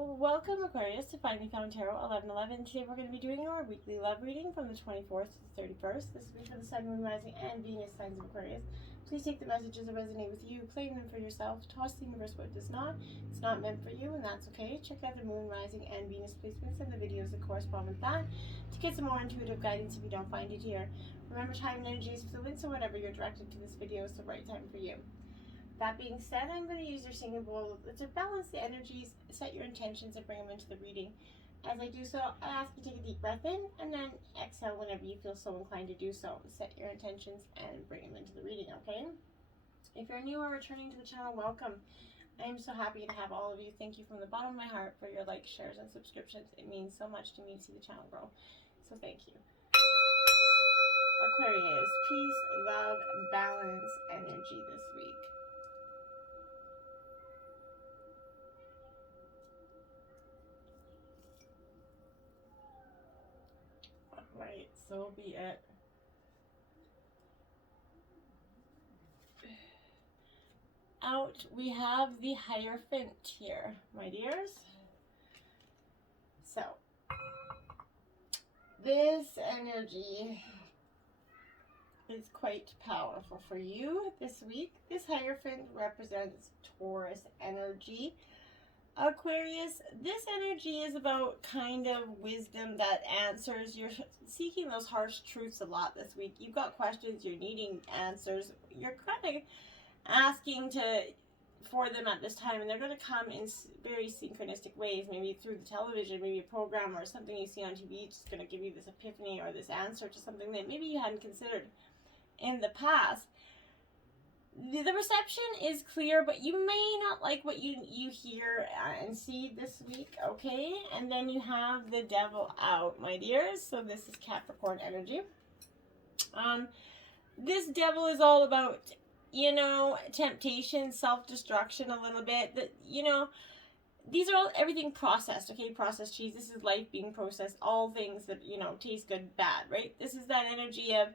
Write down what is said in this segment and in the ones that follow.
Welcome, Aquarius, to Finally Found Tarot 1111. Today we're going to be doing our weekly love reading from the 24th to the 31st. This week for the Sun, Moon, Rising, and Venus signs of Aquarius. Please take the messages that resonate with you, claim them for yourself, toss the universe what does not. It's not meant for you, and that's okay. Check out the Moon, Rising, and Venus placements and the videos that correspond with that to get some more intuitive guidance if you don't find it here. Remember, time and energy is fluid, so whatever you're directed to this video is the right time for you. That being said, I'm going to use your singing bowl to balance the energies, set your intentions, and bring them into the reading. As I do so, I ask you to take a deep breath in and then exhale whenever you feel so inclined to do so. Set your intentions and bring them into the reading, okay? If you're new or returning to the channel, welcome. I am so happy to have all of you. Thank you from the bottom of my heart for your likes, shares, and subscriptions. It means so much to me to see the channel grow. So thank you. Aquarius, peace, love, balance, energy this week. Right, so be it. Out, we have the Hierophant here, my dears. So, this energy is quite powerful for you this week. This Hierophant represents Taurus energy. Aquarius, this energy is about kind of wisdom that answers. You're seeking those harsh truths a lot this week. You've got questions, you're needing answers. You're kind of asking for them at this time, and they're going to come in very synchronistic ways, maybe through the television, maybe a program or something you see on TV. It's going to give you this epiphany or this answer to something that maybe you hadn't considered in the past. The reception is clear, but you may not like what you hear and see this week, okay? And then you have the Devil out, my dears. So this is Capricorn energy. This Devil is all about, you know, temptation, self-destruction a little bit. That, you know, these are all everything processed, okay? Processed cheese. This is life being processed. All things that, you know, taste good, bad, right? This is that energy of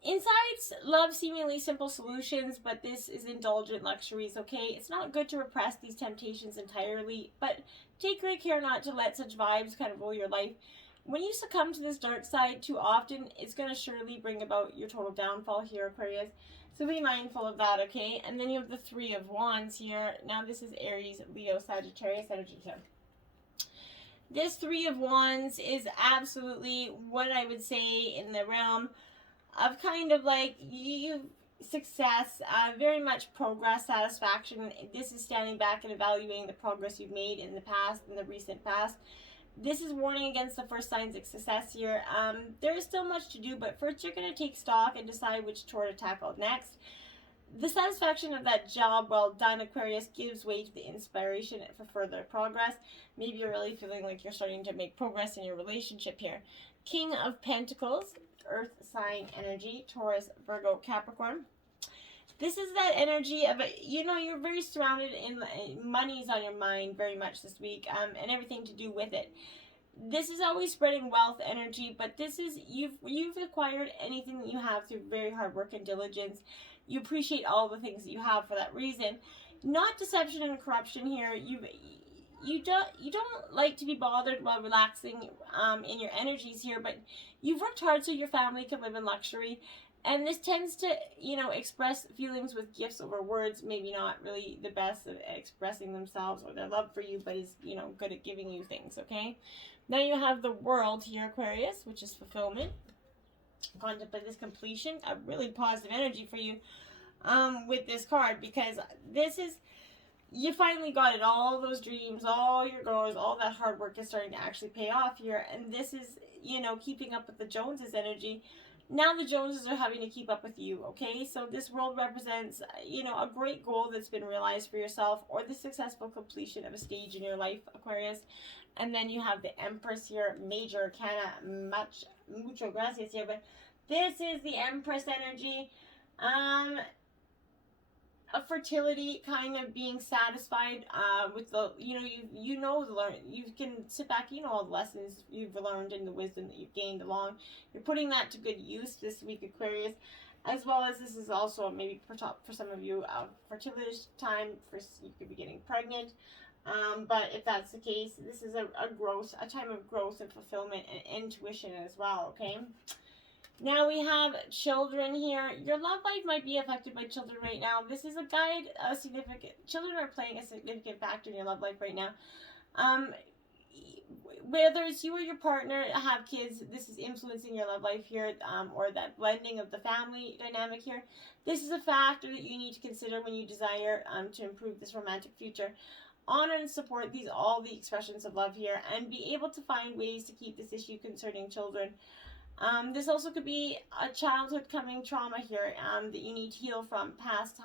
insights, love, seemingly simple solutions, but this is indulgent luxuries, okay? It's not good to repress these temptations entirely, but take great care not to let such vibes kind of rule your life. When you succumb to this dark side too often, it's going to surely bring about your total downfall here, Aquarius. So be mindful of that, okay? And then you have the Three of Wands here. Now this is Aries, Leo, Sagittarius energy here. This Three of Wands is absolutely what I would say in the realm of kind of like you success, very much progress, satisfaction. This is standing back and evaluating the progress you've made in the past, in the recent past. This is warning against the first signs of success here. There is still much to do, but first you're going to take stock and decide which tour to tackle next. The satisfaction of that job well done, Aquarius, gives way to the inspiration for further progress. Maybe you're really feeling like you're starting to make progress in your relationship here. King of Pentacles, Earth sign energy, Taurus, Virgo, Capricorn. This is that energy of, you know, you're very surrounded in money's on your mind very much this week, and everything to do with it. This is always spreading wealth energy, but this is, you've acquired anything that you have through very hard work and diligence. You appreciate all the things that you have for that reason. Not deception and corruption here. You don't like to be bothered while relaxing in your energies here, but you've worked hard so your family can live in luxury. And this tends to, you know, express feelings with gifts over words. Maybe not really the best at expressing themselves or their love for you, but is, you know, good at giving you things, okay? Then you have the World here, Aquarius, which is fulfillment. Contemplate this completion, a really positive energy for you with this card, because this is, you finally got it. All those dreams, all your goals, all that hard work is starting to actually pay off here. And this is, you know, keeping up with the Joneses energy. Now the Joneses are having to keep up with you, okay? So this World represents, you know, a great goal that's been realized for yourself, or the successful completion of a stage in your life, Aquarius. And then you have the Empress here, Major Arcana, mucho gracias here. But this is the Empress energy. A fertility, kind of being satisfied with the, you can sit back, you know all the lessons you've learned and the wisdom that you've gained along. You're putting that to good use this week, Aquarius. as well as this is also maybe for some of you fertility time, for you could be getting pregnant. But if that's the case, this is a time of growth and fulfillment and intuition as well, okay? Now we have children here. Your love life might be affected by children right now. This is a guide, children are playing a significant factor in your love life right now. Whether it's you or your partner have kids, this is influencing your love life here, or that blending of the family dynamic here. This is a factor that you need to consider when you desire to improve this romantic future. Honor and support all the expressions of love here, and be able to find ways to keep this issue concerning children. This also could be a childhood coming trauma here, that you need to heal from past,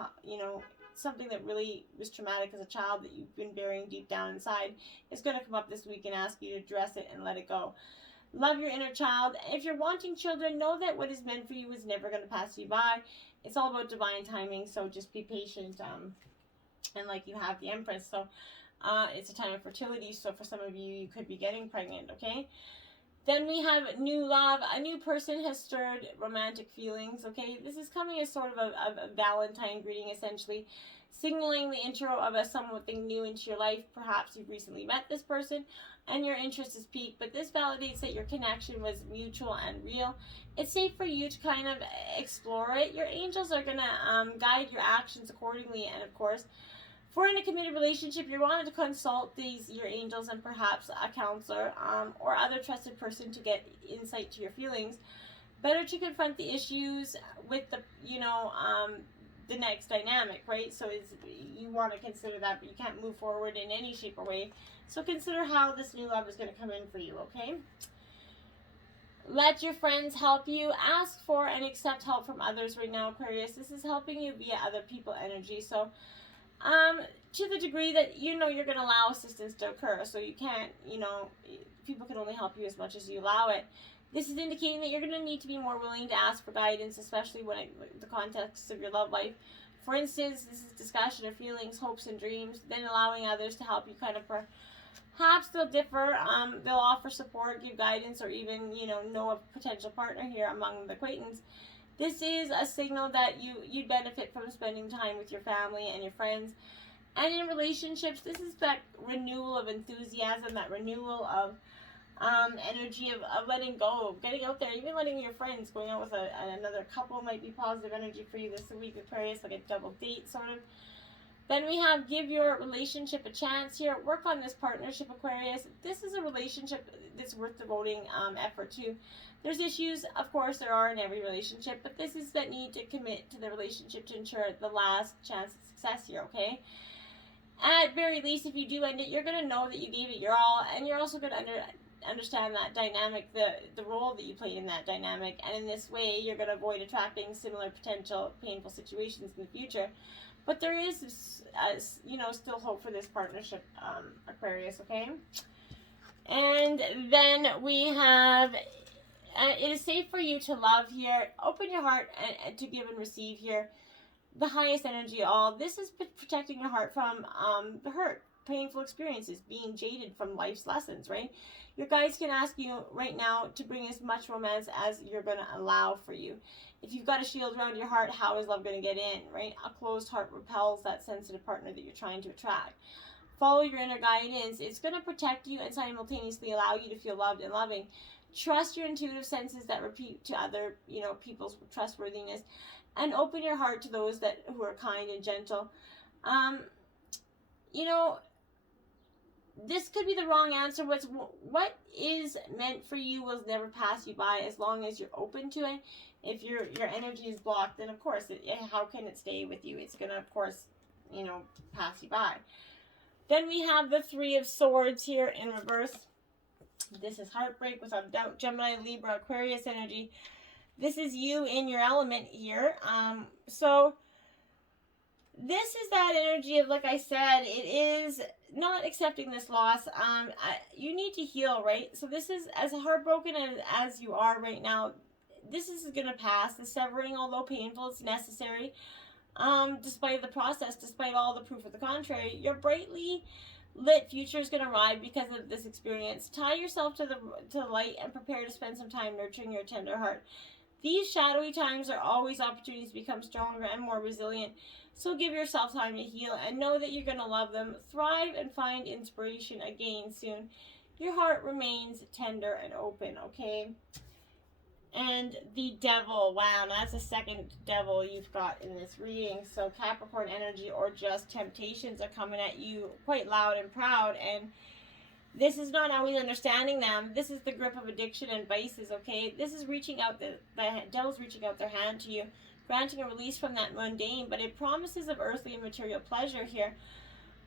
something that really was traumatic as a child that you've been burying deep down inside. It's going to come up this week and ask you to address it and let it go. Love your inner child. If you're wanting children, know that what is meant for you is never going to pass you by. It's all about divine timing, so just be patient. And like you have the Empress, so it's a time of fertility, so for some of you, you could be getting pregnant, okay? Then we have new love. A new person has stirred romantic feelings, okay? This is coming as sort of a Valentine greeting, essentially, signaling the intro of something new into your life. Perhaps you've recently met this person and your interest is piqued, but this validates that your connection was mutual and real. It's safe for you to kind of explore it. Your angels are going to guide your actions accordingly, and of course, for in a committed relationship, you're wanting to consult your angels and perhaps a counselor or other trusted person to get insight to your feelings. Better to confront the issues with the next dynamic, right? So you want to consider that, but you can't move forward in any shape or way. So consider how this new love is going to come in for you, okay? Let your friends help you. Ask for and accept help from others right now, Aquarius. This is helping you via other people energy. So to the degree that you're going to allow assistance to occur, so you can't, people can only help you as much as you allow it. This is indicating that you're going to need to be more willing to ask for guidance, especially when the context of your love life. For instance, this is discussion of feelings, hopes, and dreams, then allowing others to help you kind of perhaps they'll differ, they'll offer support, give guidance, or even, know a potential partner here among the acquaintance. This is a signal that you'd benefit from spending time with your family and your friends. And in relationships, this is that renewal of enthusiasm, that renewal of energy of letting go, getting out there, even letting your friends, going out with another couple might be positive energy for you this week, Aquarius, like a double date sort of. Then we have give your relationship a chance here. Work on this partnership, Aquarius. This is a relationship that's worth devoting effort to. There's issues, of course, there are in every relationship, but this is that need to commit to the relationship to ensure the last chance of success here, okay? At very least, if you do end it, you're going to know that you gave it your all, and you're also going to understand that dynamic, the role that you played in that dynamic, and in this way, you're going to avoid attracting similar potential painful situations in the future. But there is, still hope for this partnership, Aquarius, okay? And then we have, it is safe for you to love here. Open your heart and to give and receive here. The highest energy of all. This is protecting your heart from the hurt, painful experiences, being jaded from life's lessons, right? Your guides can ask you right now to bring as much romance as you're going to allow for you. If you've got a shield around your heart, how is love going to get in, right? A closed heart repels that sensitive partner that you're trying to attract. Follow your inner guidance. It's going to protect you and simultaneously allow you to feel loved and loving. Trust your intuitive senses that repeat to other, people's trustworthiness, and open your heart to those who are kind and gentle. This could be the wrong answer. What is meant for you will never pass you by as long as you're open to it. If your energy is blocked, then of course, how can it stay with you? It's going to, of course, pass you by. Then we have the Three of Swords here in reverse. This is heartbreak, without a doubt. Gemini, Libra, Aquarius energy. This is you in your element here. So this is that energy of, like I said, it is not accepting this loss. You need to heal, right? So this is, as heartbroken as you are right now, this is going to pass. The severing, although painful, it's necessary. Despite the process, despite all the proof of the contrary, your brightly lit future is going to arrive because of this experience. Tie yourself to the light and prepare to spend some time nurturing your tender heart. These shadowy times are always opportunities to become stronger and more resilient. So give yourself time to heal and know that you're going to love them, thrive, and find inspiration again soon. Your heart remains tender and open, okay? And the devil, wow, that's the second devil you've got in this reading. So Capricorn energy or just temptations are coming at you quite loud and proud, and this is not always understanding them. This is the grip of addiction and vices, okay? This is reaching out, the devil's reaching out their hand to you, granting a release from that mundane, but it promises of earthly and material pleasure here.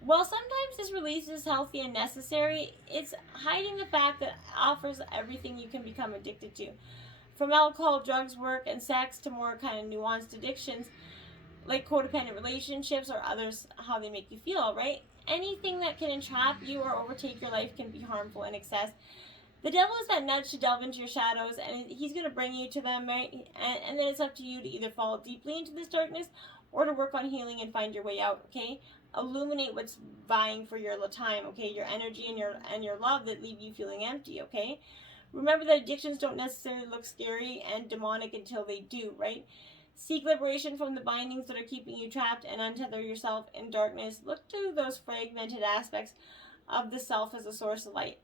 While sometimes this release is healthy and necessary, it's hiding the fact that it offers everything you can become addicted to. From alcohol, drugs, work, and sex to more kind of nuanced addictions like codependent relationships or others, how they make you feel, right? Anything that can entrap you or overtake your life can be harmful in excess. The devil is that nudge to delve into your shadows, and he's going to bring you to them, right? And then it's up to you to either fall deeply into this darkness or to work on healing and find your way out, okay? Illuminate what's vying for your time, okay? Your energy and your love that leave you feeling empty, okay? Remember that addictions don't necessarily look scary and demonic until they do, right? Seek liberation from the bindings that are keeping you trapped and untether yourself in darkness. Look to those fragmented aspects of the self as a source of light.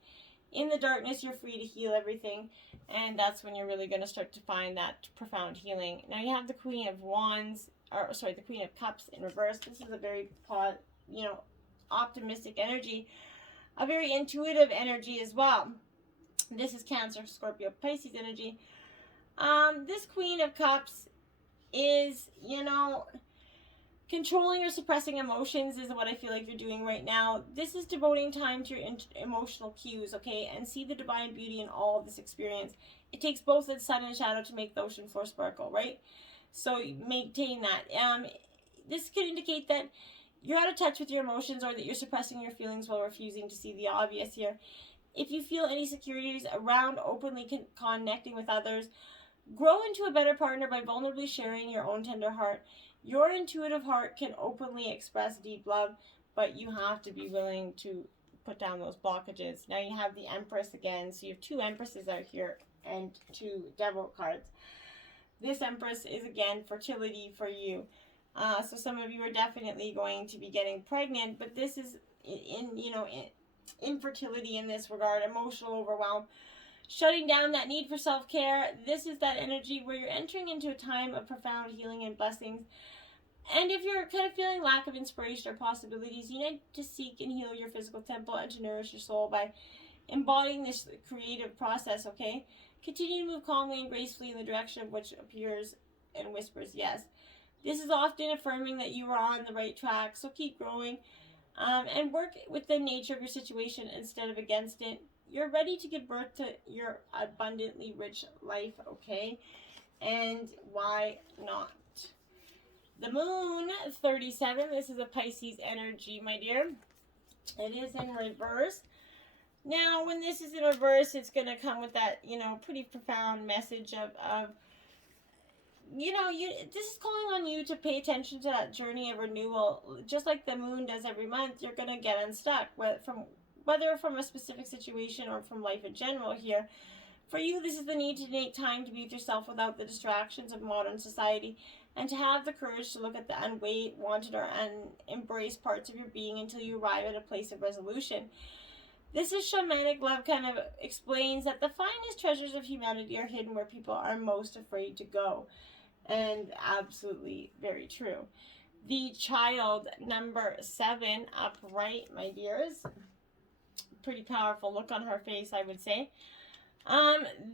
In the darkness, you're free to heal everything, and that's when you're really going to start to find that profound healing. Now you have the Queen of Wands, the Queen of Cups in reverse. This is a very, optimistic energy, a very intuitive energy as well. This is Cancer, Scorpio, Pisces energy. This Queen of Cups is, controlling or suppressing emotions is what I feel like you're doing right now. This is devoting time to your emotional cues, okay? And see the divine beauty in all of this experience. It takes both the sun and shadow to make the ocean floor sparkle, right? So maintain that. This could indicate that you're out of touch with your emotions or that you're suppressing your feelings while refusing to see the obvious here. If you feel any insecurities around openly connecting with others, grow into a better partner by vulnerably sharing your own tender heart. Your intuitive heart can openly express deep love, but you have to be willing to put down those blockages. Now you have the Empress again. So you have two Empresses out here and two Devil cards. This Empress is, again, fertility for you. So some of you are definitely going to be getting pregnant, but this is infertility in this regard, emotional overwhelm, shutting down that need for self-care. This is that energy where you're entering into a time of profound healing and blessings. And if you're kind of feeling lack of inspiration or possibilities, you need to seek and heal your physical temple and to nourish your soul by embodying this creative process, okay? Continue to move calmly and gracefully in the direction of which appears and whispers yes. This is often affirming that you are on the right track, so keep growing and work with the nature of your situation instead of against it. You're ready to give birth to your abundantly rich life, okay? And why not? The Moon, 37. This is a Pisces energy, my dear. It is in reverse. Now, when this is in reverse, it's going to come with that, pretty profound message of this is calling on you to pay attention to that journey of renewal. Just like the moon does every month, you're going to get unstuck, whether from a specific situation or from life in general here. For you, this is the need to make time to be with yourself without the distractions of modern society, and to have the courage to look at the unwanted or unembraced parts of your being until you arrive at a place of resolution. This is shamanic love kind of explains that the finest treasures of humanity are hidden where people are most afraid to go. And absolutely very true. The Child, number 7, upright, my dears. Pretty powerful look on her face, I would say.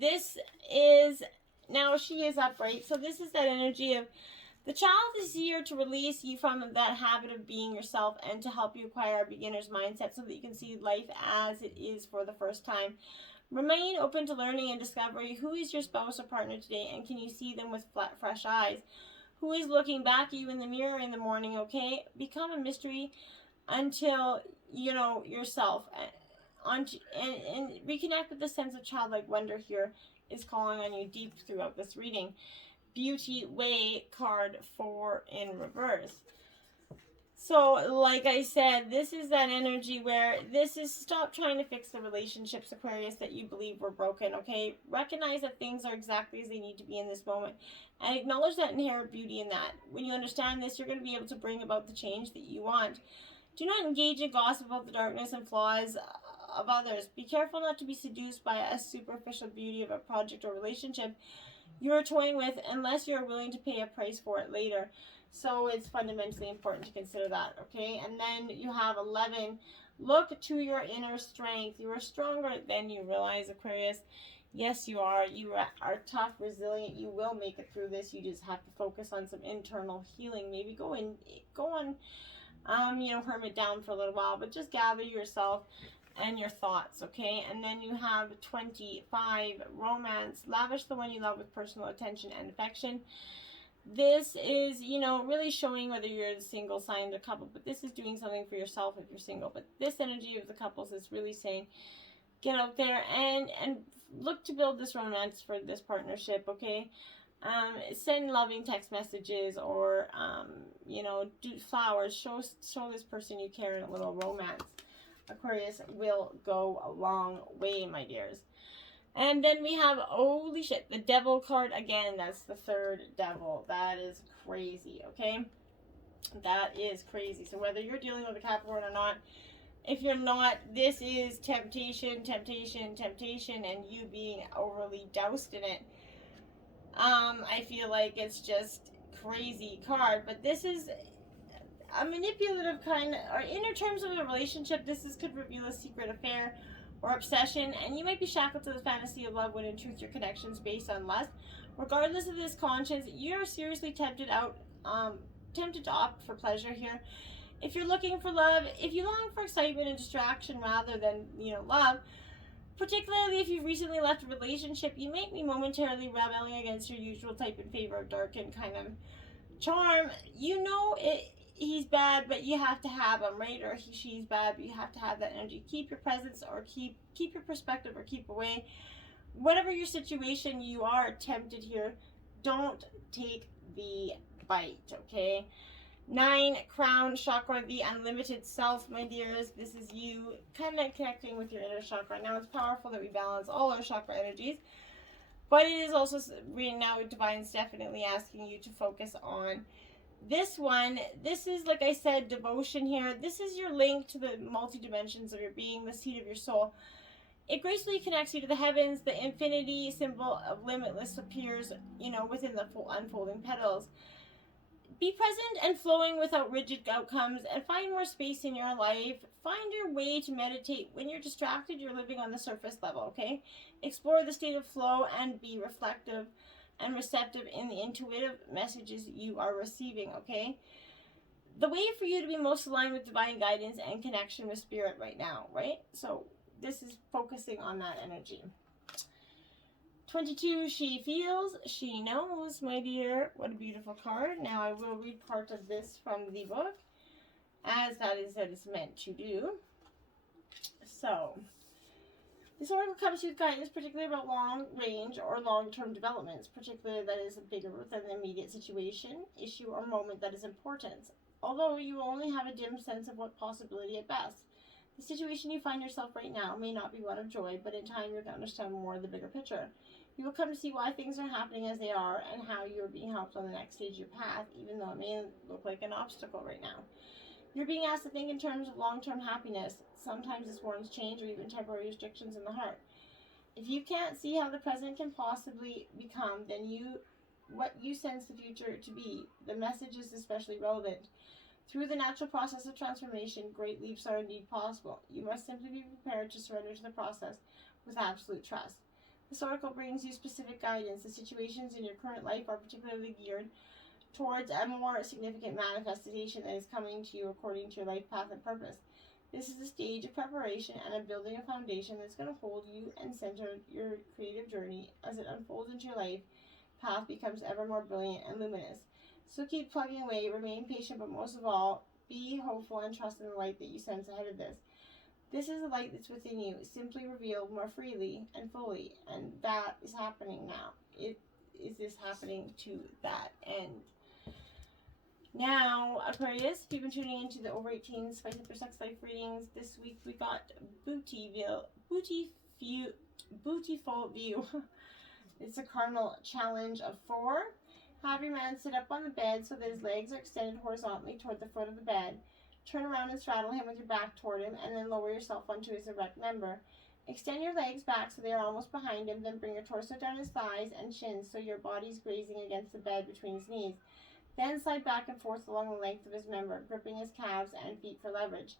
This is, now she is upright, so this is that energy of the child is here to release you from that habit of being yourself and to help you acquire a beginner's mindset so that you can see life as it is for the first time. Remain open to learning and discovery. Who is your spouse or partner today, and can you see them with fresh eyes? Who is looking back at you in the mirror in the morning, okay? Become a mystery until you know yourself. And reconnect with the sense of childlike wonder here is calling on you deep throughout this reading. Beauty Way, card 4 in reverse. So, like I said, this is that energy where this is stop trying to fix the relationships, Aquarius, that you believe were broken, okay? Recognize that things are exactly as they need to be in this moment and acknowledge that inherent beauty in that. When you understand this, you're going to be able to bring about the change that you want. Do not engage in gossip about the darkness and flaws of others. Be careful not to be seduced by a superficial beauty of a project or relationship you're toying with unless you're willing to pay a price for it later. So it's fundamentally important to consider that, okay? And then you have 11. Look to your inner strength. You are stronger than you realize, Aquarius. Yes, you are. You are tough, resilient. You will make it through this. You just have to focus on some internal healing. Maybe go on, hermit down for a little while, but just gather yourself and your thoughts, okay? And then you have 25, romance. Lavish the one you love with personal attention and affection. This is, really showing whether you're a single, signed, or couple, but this is doing something for yourself if you're single. But this energy of the couples is really saying, get out there and look to build this romance for this partnership, okay? Send loving text messages or, do flowers. Show this person you care in a little romance. Aquarius will go a long way, my dears. And then we have, holy shit, the devil card again. That's the third devil. That is crazy, okay? That is crazy. So whether you're dealing with a Capricorn or not, if you're not, this is temptation, temptation, temptation, and you being overly doused in it. I feel like it's just crazy card. But this is a manipulative kind of, or in terms of a relationship, could reveal a secret affair or obsession, and you might be shackled to the fantasy of love when in truth your connection's based on lust. Regardless of this conscience, you're seriously tempted to opt for pleasure here. If you're looking for love, if you long for excitement and distraction rather than, love, particularly if you've recently left a relationship, you may be momentarily rebelling against your usual type in favor of dark and kind of charm. He's bad, but you have to have him, right? Or she's bad, but you have to have that energy. Keep your presence, or keep your perspective, or keep away. Whatever your situation, you are tempted here. Don't take the bite, okay? 9, crown chakra, the unlimited self, my dears. This is you kind of connecting with your inner chakra. Now, it's powerful that we balance all our chakra energies, but it is also right now Divine's definitely asking you to focus on this one. This is, like I said, devotion here. This is your link to the multi-dimensions of your being, the seat of your soul. It gracefully connects you to the heavens. The infinity symbol of limitless appears, within the unfolding petals. Be present and flowing without rigid outcomes, and find more space in your life. Find your way to meditate. When you're distracted, you're living on the surface level, okay? Explore the state of flow and be reflective and receptive in the intuitive messages you are receiving, okay? The way for you to be most aligned with divine guidance and connection with spirit right now, right? So this is focusing on that energy. 22, she feels, she knows, my dear. What a beautiful card. Now I will read part of this from the book, as that is what it's meant to do. So, this oracle comes with guidance, particularly about long range or long-term developments, particularly that is bigger than the immediate situation, issue, or moment that is important. Although you will only have a dim sense of what possibility at best. The situation you find yourself right now may not be one of joy, but in time you're going to understand more of the bigger picture. You will come to see why things are happening as they are and how you are being helped on the next stage of your path, even though it may look like an obstacle right now. You're being asked to think in terms of long-term happiness. Sometimes this warrants change or even temporary restrictions in the heart. If you can't see how the present can possibly become, then what you sense the future to be, the message is especially relevant. Through the natural process of transformation, great leaps are indeed possible. You must simply be prepared to surrender to the process with absolute trust. This oracle brings you specific guidance. The situations in your current life are particularly geared towards a more significant manifestation that is coming to you according to your life path and purpose. This is a stage of preparation and a building a foundation that's going to hold you and center your creative journey. As it unfolds into your life path becomes ever more brilliant and luminous. So keep plugging away, remain patient, but most of all, be hopeful and trust in the light that you sense ahead of this. This is the light that's within you, simply revealed more freely and fully, and that is happening now. It is this happening to that end. Now, Aquarius, if you've been tuning into the over 18 Spice Up Your Sex Life readings, this week we got Beautiful View. It's a cardinal challenge of 4. Have your man sit up on the bed so that his legs are extended horizontally toward the foot of the bed. Turn around and straddle him with your back toward him, and then lower yourself onto his erect member. Extend your legs back so they are almost behind him, then bring your torso down his thighs and shins so your body's grazing against the bed between his knees. Then slide back and forth along the length of his member, gripping his calves and feet for leverage.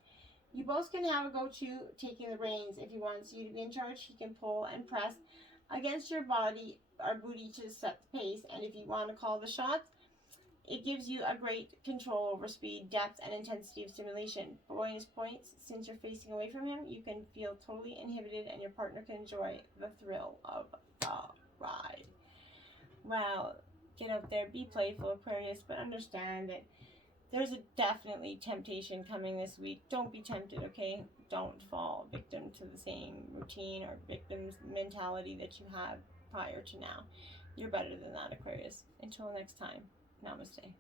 You both can have a go-to taking the reins. If he wants you to be in charge, he can pull and press against your body or booty to set the pace, and if you want to call the shots, it gives you a great control over speed, depth, and intensity of stimulation. Bonus points, since you're facing away from him, you can feel totally inhibited and your partner can enjoy the thrill of the ride. Well, get out there, be playful, Aquarius, but understand that there's definitely temptation coming this week. Don't be tempted, okay? Don't fall victim to the same routine or victim's mentality that you had prior to now. You're better than that, Aquarius. Until next time, namaste.